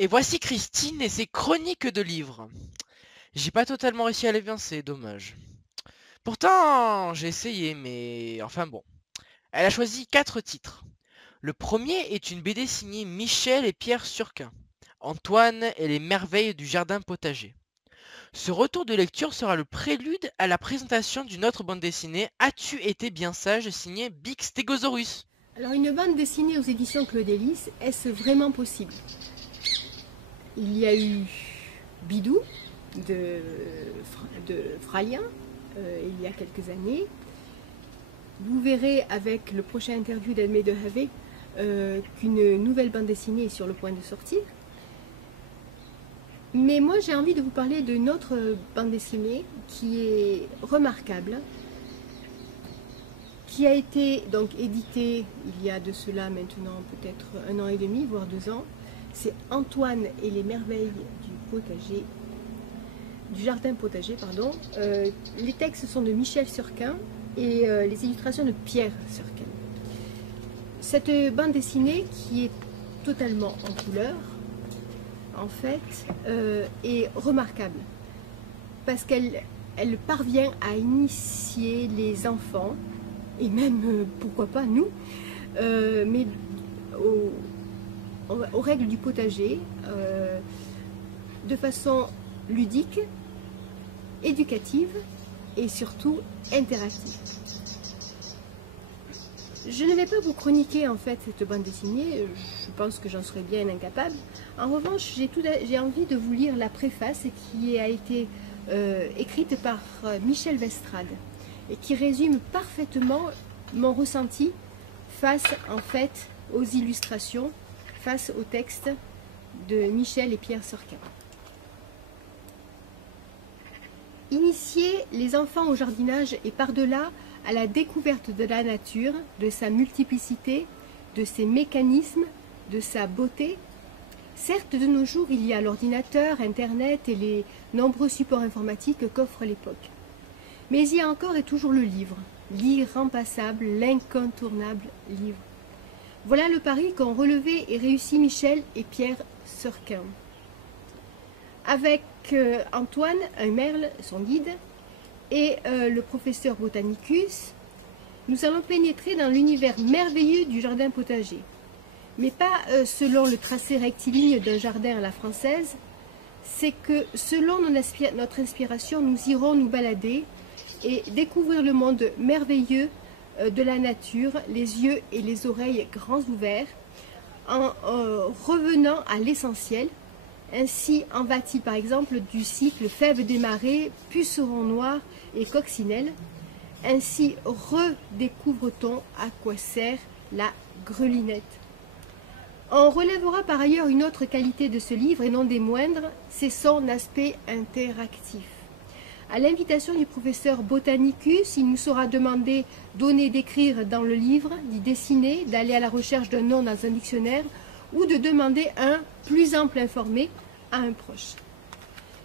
Et voici Christine et ses chroniques de livres. J'ai pas totalement réussi à les bien, c'est dommage. Pourtant, j'ai essayé, mais enfin bon. Elle a choisi 4 titres. Le premier est une BD signée Michel et Pierre Surquin. Antoine et les merveilles du jardin potager. Ce retour de lecture sera le prélude à la présentation d'une autre bande dessinée As-tu été bien sage signée Big Stegosaurus. Alors une bande dessinée aux éditions Claudélis, est-ce vraiment possible? Il y a eu Bidou de, de Fralien il y a quelques années. Vous verrez avec le prochain interview d'Edmé de Havé qu'une nouvelle bande dessinée est sur le point de sortir. Mais moi j'ai envie de vous parler d'une autre bande dessinée qui est remarquable, qui a été donc éditée il y a de cela maintenant peut-être 1 an et demi, voire 2 ans. C'est Antoine et les merveilles du jardin potager, pardon. Les textes sont de Michel Surquin et les illustrations de Pierre Surquin. Cette bande dessinée qui est totalement en couleur, en fait, est remarquable parce qu'elle parvient à initier les enfants et même, pourquoi pas, nous, mais aux règles du potager, de façon ludique, éducative et surtout interactive. Je ne vais pas vous chroniquer en fait cette bande dessinée, je pense que j'en serais bien incapable. En revanche, j'ai envie de vous lire la préface qui a été écrite par Michel Vestrade et qui résume parfaitement mon ressenti face en fait aux illustrations, face au texte de Michel et Pierre Surquin. Initier les enfants au jardinage et par-delà à la découverte de la nature, de sa multiplicité, de ses mécanismes, de sa beauté. Certes, de nos jours, il y a l'ordinateur, Internet et les nombreux supports informatiques qu'offre l'époque. Mais il y a encore et toujours le livre, l'irremplaçable, l'incontournable livre. Voilà le pari qu'ont relevé et réussi Michel et Pierre Surquin. Avec Antoine, un merle, son guide, et le professeur Botanicus, nous allons pénétrer dans l'univers merveilleux du jardin potager. Mais pas selon le tracé rectiligne d'un jardin à la française, c'est que selon notre inspiration, nous irons nous balader et découvrir le monde merveilleux de la nature, les yeux et les oreilles grands ouverts, en revenant à l'essentiel. Ainsi en va-t-il par exemple du cycle fève des marées, puceron noir et coccinelle. Ainsi redécouvre-t-on à quoi sert la grelinette. On relèvera par ailleurs une autre qualité de ce livre, et non des moindres, c'est son aspect interactif. À l'invitation du professeur Botanicus, il nous sera demandé donner d'écrire dans le livre, d'y dessiner, d'aller à la recherche d'un nom dans un dictionnaire ou de demander un plus ample informé à un proche.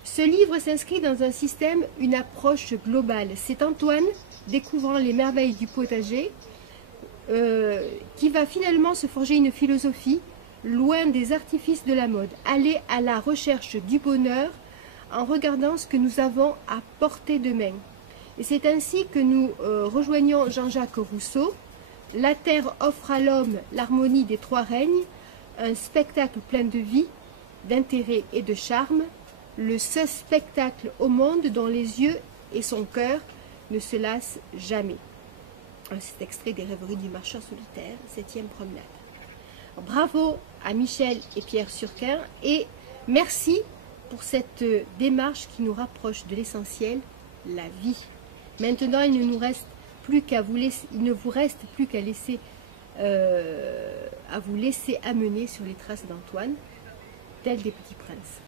Ce livre s'inscrit dans un système, une approche globale. C'est Antoine, découvrant les merveilles du potager, qui va finalement se forger une philosophie loin des artifices de la mode. Aller à la recherche du bonheur en regardant ce que nous avons à portée de main. Et c'est ainsi que nous rejoignons Jean-Jacques Rousseau. La terre offre à l'homme l'harmonie des 3 règnes, un spectacle plein de vie, d'intérêt et de charme, le seul spectacle au monde dont les yeux et son cœur ne se lassent jamais. C'est extrait des Rêveries du marchand solitaire, 7e promenade. Bravo à Michel et Pierre Surquin et merci pour cette démarche qui nous rapproche de l'essentiel, la vie. Maintenant, il ne vous reste plus qu'à vous laisser amener sur les traces d'Antoine, tel des petits princes.